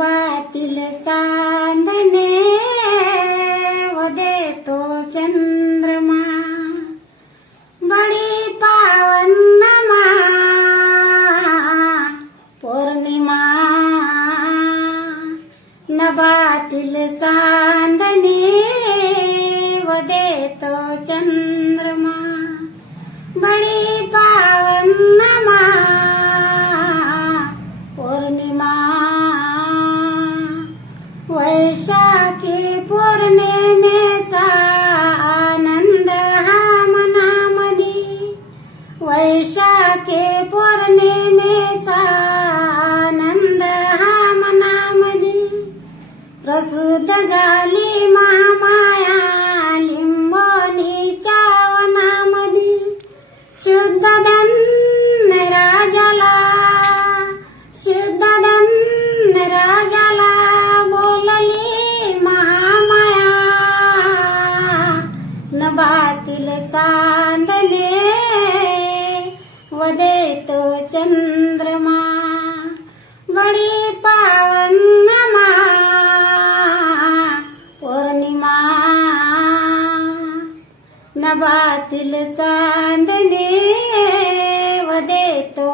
पातील चांदने वदे तो चंद्रमा. बडी पावनमा पौर्णिमा. नभातील चांदनी वैशाखे पौर्णिमेचा आनंद हा मनामधी प्रसिद्ध झाली महामाया लिंबोनीच्या वनामधी शुद्ध धन राजाला शुद्ध धन राजाला बोलली महामाया. नभातील चांदणे वदे तो चंद्रमा बडी पावनमा पौर्णिमा नभातील चांदणे वदे तो